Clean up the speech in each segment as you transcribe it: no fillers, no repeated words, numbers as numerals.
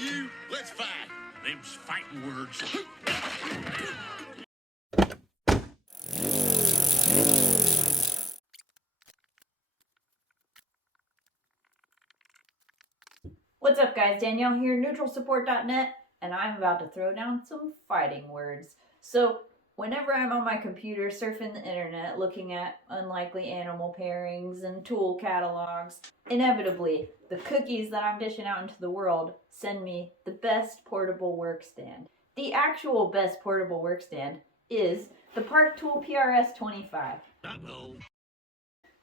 you, let's fight. Them's fighting words. What's up guys, Danielle here, neutralsupport.net, and I'm about to throw down some fighting words. So whenever I'm on my computer surfing the internet looking at unlikely animal pairings and tool catalogs, inevitably the cookies that I'm dishing out into the world send me the best portable work stand. The actual best portable work stand is the Tool PRS-25. Uh-oh.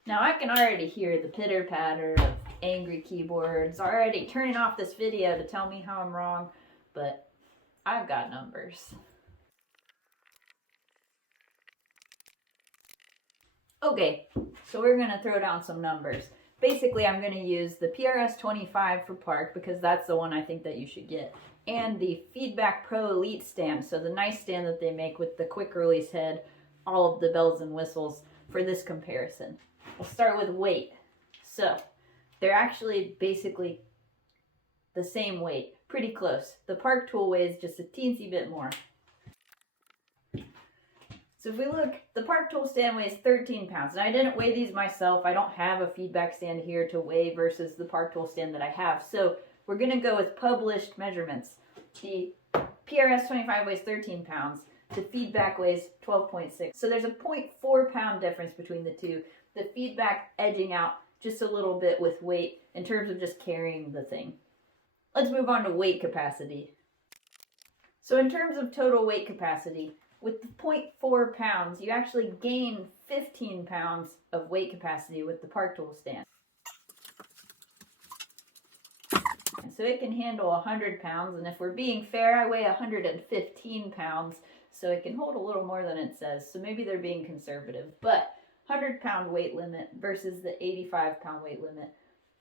Now I can already hear the pitter-patter of angry keyboards already turning off this video to tell me how I'm wrong, but I've got numbers. Okay, so we're going to throw down some numbers. Basically, I'm going to use the PRS-25 for Park because that's the one I think that you should get, and the Feedback Pro Elite stand, so the nice stand that they make with the quick release head, all of the bells and whistles for this comparison. We'll start with weight. So they're actually basically the same weight, pretty close. The Park tool weighs just a teensy bit more. So if we look, the Park tool stand weighs 13 pounds. And I didn't weigh these myself. I don't have a feedback stand here to weigh versus the Park tool stand that I have. So we're going to go with published measurements. The PRS-25 weighs 13 pounds. The feedback weighs 12.6. So there's a 0.4 pound difference between the two. The feedback edging out just a little bit with weight in terms of just carrying the thing. Let's move on to weight capacity. So in terms of total weight capacity, with the 0.4 pounds, you actually gain 15 pounds of weight capacity with the Park tool stand. And so it can handle 100 pounds, and if we're being fair, I weigh 115 pounds, so it can hold a little more than it says, so maybe they're being conservative. But 100-pound weight limit versus the 85-pound weight limit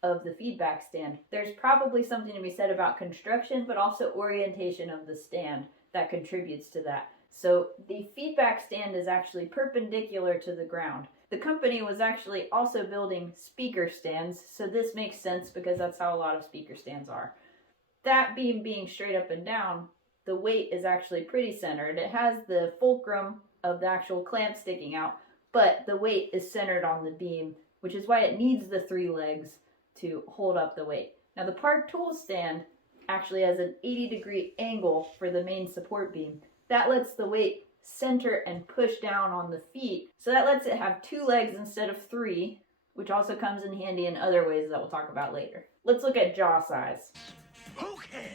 of the feedback stand. There's probably something to be said about construction, but also orientation of the stand that contributes to that. So the feedback stand is actually perpendicular to the ground. The company was actually also building speaker stands, so this makes sense because that's how a lot of speaker stands are. That beam being straight up and down, the weight is actually pretty centered. It has the fulcrum of the actual clamp sticking out, but the weight is centered on the beam, which is why it needs the 3 legs to hold up the weight. Now the Park tool stand actually has an 80-degree angle for the main support beam. That lets the weight center and push down on the feet. So that lets it have 2 legs instead of 3, which also comes in handy in other ways that we'll talk about later. Let's look at jaw size. Okay.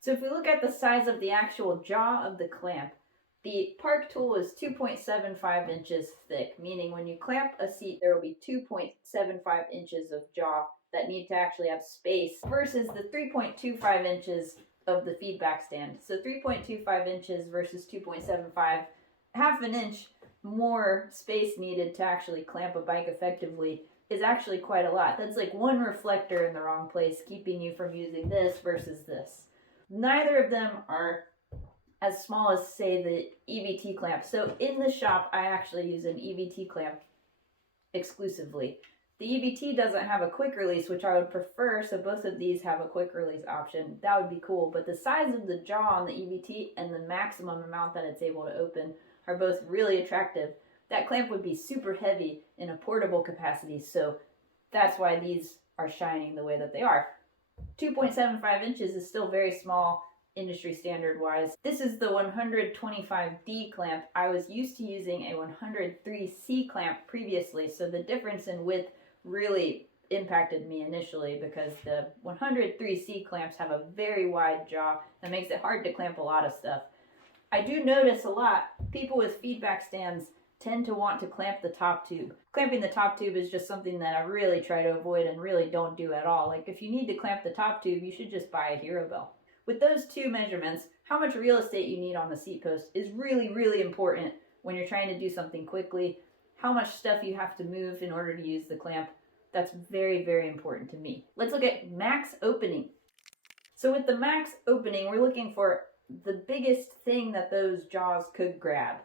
So if we look at the size of the actual jaw of the clamp, the Park tool is 2.75 inches thick, meaning when you clamp a seat, there will be 2.75 inches of jaw that need to actually have space versus the 3.25 inches of the feedback stand. So 3.25 inches versus 2.75, half an inch more space needed to actually clamp a bike effectively is actually quite a lot. That's like one reflector in the wrong place, keeping you from using this versus this. Neither of them are as small as, say, the EVT clamp. So in the shop, I actually use an EVT clamp exclusively. The EVT doesn't have a quick release, which I would prefer, so both of these have a quick release option. That would be cool, but the size of the jaw on the EVT and the maximum amount that it's able to open are both really attractive. That clamp would be super heavy in a portable capacity, so that's why these are shining the way that they are. 2.75 inches is still very small, industry standard wise. This is the 125D clamp. I was used to using a 103C clamp previously, so the difference in width really impacted me initially because the 103C clamps have a very wide jaw that makes it hard to clamp a lot of stuff. I do notice a lot, people with feedback stands tend to want to clamp the top tube. Clamping the top tube is just something that I really try to avoid and really don't do at all. Like if you need to clamp the top tube, you should just buy a Hero Bell. With those two measurements, how much real estate you need on the seat post is really, really important when you're trying to do something quickly. How much stuff you have to move in order to use the clamp, that's very, very important to me. Let's look at max opening. So with the max opening, we're looking for the biggest thing that those jaws could grab.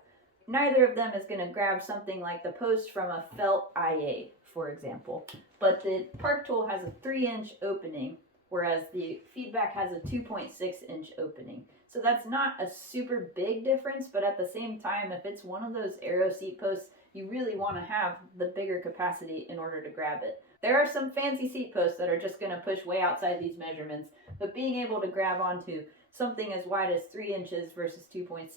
Neither of them is going to grab something like the post from a felt IA, for example. But the Park tool has a 3-inch opening, whereas whereas the feedback has a 2.6-inch opening. So that's not a super big difference, but at the same time, if it's one of those aero seat posts, you really want to have the bigger capacity in order to grab it. There are some fancy seat posts that are just going to push way outside these measurements, but being able to grab onto something as wide as 3 inches versus 2.6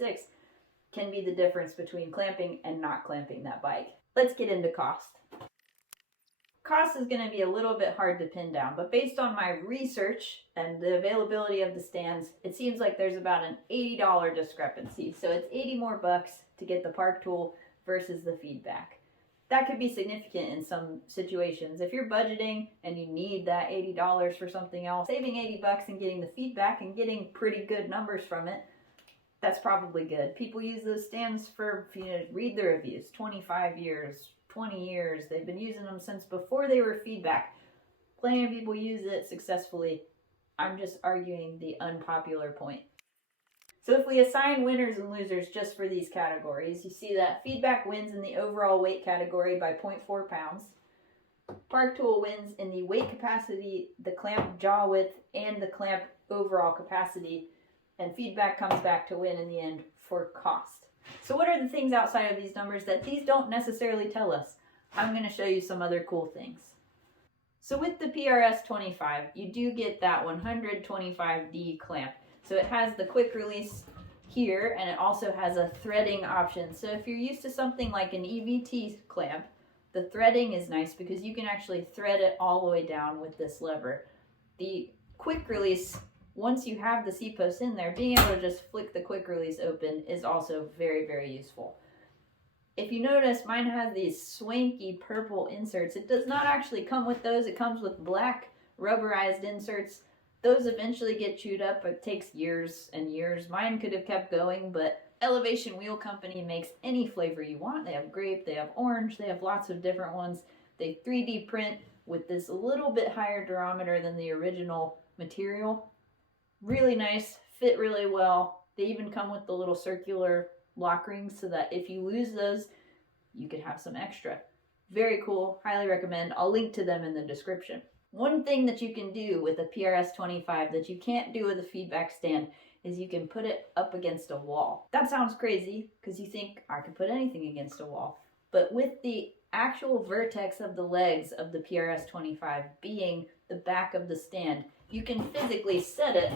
can be the difference between clamping and not clamping that bike. Let's get into cost. Cost is going to be a little bit hard to pin down, but based on my research and the availability of the stands, it seems like there's about an $80 discrepancy. So it's 80 more bucks to get the park tool versus the feedback. That could be significant in some situations. If you're budgeting and you need that $80 for something else, saving 80 bucks and getting the feedback and getting pretty good numbers from it, that's probably good. People use those stands for, read the reviews, 25 years, 20 years. They've been using them since before they were feedback. Plenty of people use it successfully. I'm just arguing the unpopular point. So if we assign winners and losers just for these categories, you see that feedback wins in the overall weight category by 0.4 pounds. Park tool wins in the weight capacity, the clamp jaw width, and the clamp overall capacity. And feedback comes back to win in the end for cost. So what are the things outside of these numbers that these don't necessarily tell us? I'm going to show you some other cool things. So with the PRS-25, you do get that 125D clamp. So it has the quick release here, and it also has a threading option. So if you're used to something like an EVT clamp, the threading is nice because you can actually thread it all the way down with this lever. The quick release, once you have the seat post in there, being able to just flick the quick release open is also very, very useful. If you notice, mine has these swanky purple inserts. It does not actually come with those. It comes with black rubberized inserts. Those eventually get chewed up. It takes years and years. Mine could have kept going, but Elevation Wheel Company makes any flavor you want. They have grape, they have orange, they have lots of different ones. They 3D print with this a little bit higher durometer than the original material. Really nice, fit really well. They even come with the little circular lock rings so that if you lose those, you could have some extra. Very cool, highly recommend. I'll link to them in the description. One thing that you can do with a PRS-25 that you can't do with a feedback stand is you can put it up against a wall. That sounds crazy because you think I could put anything against a wall. But with the actual vertex of the legs of the PRS-25 being the back of the stand, you can physically set it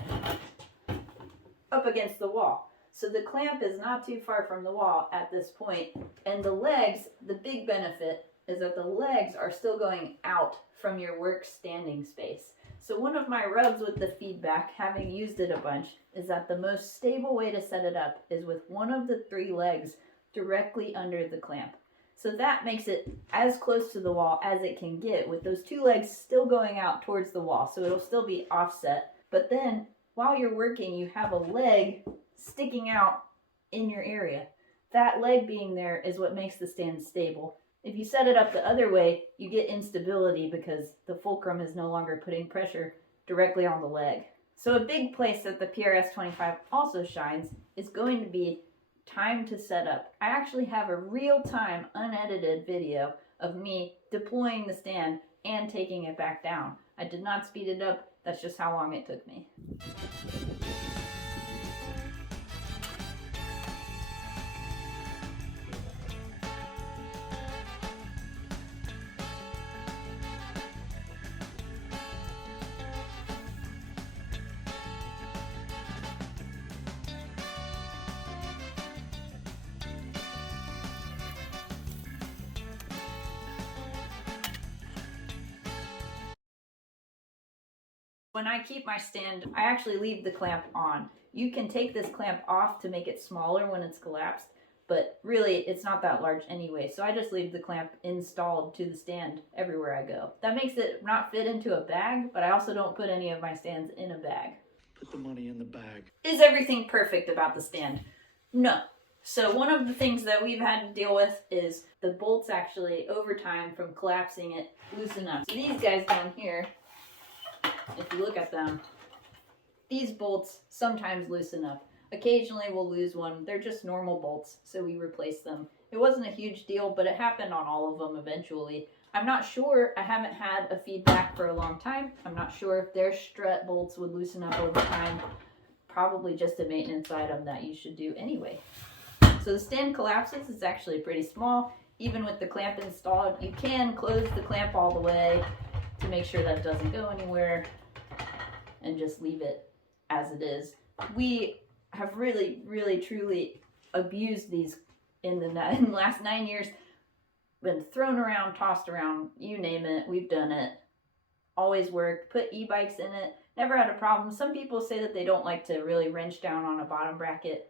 up against the wall. So the clamp is not too far from the wall at this point. And the legs, the big benefit is that the legs are still going out from your work standing space. So one of my rubs with the feedback, having used it a bunch, is that the most stable way to set it up is with one of the 3 legs directly under the clamp. So that makes it as close to the wall as it can get, with those 2 legs still going out towards the wall. So it'll still be offset. But then while you're working, you have a leg sticking out in your area. That leg being there is what makes the stand stable. If you set it up the other way, you get instability because the fulcrum is no longer putting pressure directly on the leg. So a big place that the PRS-25 also shines is going to be time to set up. I actually have a real-time unedited video of me deploying the stand and taking it back down. I did not speed it up, that's just how long it took me. When I keep my stand, I actually leave the clamp on. You can take this clamp off to make it smaller when it's collapsed, but really it's not that large anyway, so I just leave the clamp installed to the stand everywhere I go. That makes it not fit into a bag, but I also don't put any of my stands in a bag. Put the money in the bag. Is everything perfect about the stand? No. So one of the things that we've had to deal with is the bolts actually, over time from collapsing it, loosen up. So these guys down here, if you look at them, these bolts sometimes loosen up. Occasionally we'll lose one. They're just normal bolts, so we replace them. It wasn't a huge deal, but it happened on all of them eventually. I'm not sure. I haven't had a feedback for a long time. I'm not sure if their strut bolts would loosen up over time. Probably just a maintenance item that you should do anyway. So the stand collapses. It's actually pretty small. Even with the clamp installed, you can close the clamp all the way to make sure that it doesn't go anywhere and just leave it as it is. We have really, really, truly abused these in the last 9 years. Been thrown around, tossed around, you name it, we've done it. Always worked. Put e-bikes in it. Never had a problem. Some people say that they don't like to really wrench down on a bottom bracket.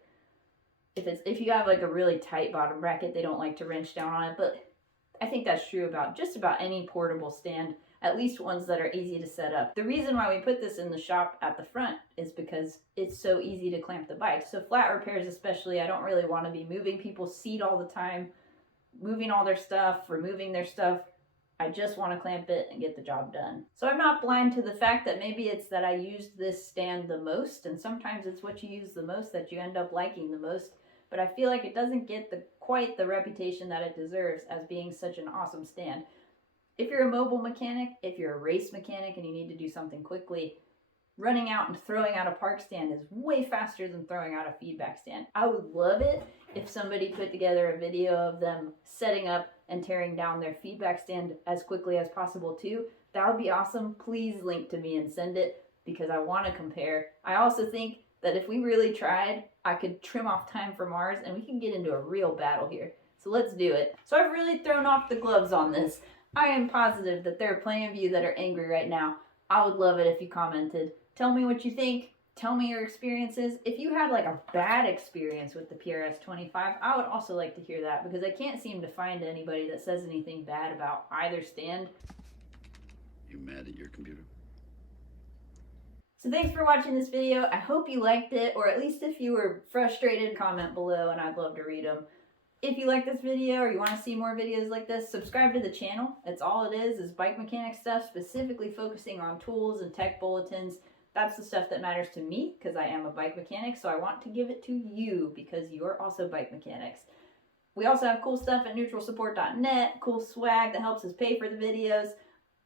If you have like a really tight bottom bracket, they don't like to wrench down on it. But I think that's true about just about any portable stand, at least ones that are easy to set up. The reason why we put this in the shop at the front is because it's so easy to clamp the bike. So flat repairs especially, I don't really want to be moving people's seat all the time, moving all their stuff, removing their stuff. I just want to clamp it and get the job done. So I'm not blind to the fact that maybe it's that I used this stand the most, and sometimes it's what you use the most that you end up liking the most. But I feel like it doesn't get quite the reputation that it deserves as being such an awesome stand. If you're a mobile mechanic, if you're a race mechanic and you need to do something quickly, running out and throwing out a park stand is way faster than throwing out a feedback stand. I would love it if somebody put together a video of them setting up and tearing down their feedback stand as quickly as possible too. That would be awesome. Please link to me and send it because I want to compare. I also think that if we really tried, I could trim off time from ours and we can get into a real battle here. So let's do it. So I've really thrown off the gloves on this. I am positive that there are plenty of you that are angry right now. I would love it if you commented. Tell me what you think. Tell me your experiences. If you had like a bad experience with the PRS-25, I would also like to hear that because I can't seem to find anybody that says anything bad about either stand. You mad at your computer? So thanks for watching this video. I hope you liked it, or at least if you were frustrated, comment below and I'd love to read them. If you like this video or you want to see more videos like this, subscribe to the channel. That's all it is bike mechanic stuff, specifically focusing on tools and tech bulletins. That's the stuff that matters to me because I am a bike mechanic, so I want to give it to you because you're also bike mechanics. We also have cool stuff at neutralsupport.net, cool swag that helps us pay for the videos,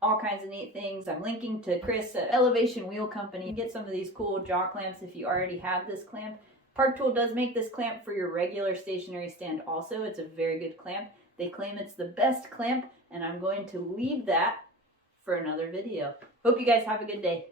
all kinds of neat things. I'm linking to Chris at Elevation Wheel Company. Get some of these cool jaw clamps if you already have this clamp. Park Tool does make this clamp for your regular stationary stand also. It's a very good clamp. They claim it's the best clamp, and I'm going to leave that for another video. Hope you guys have a good day.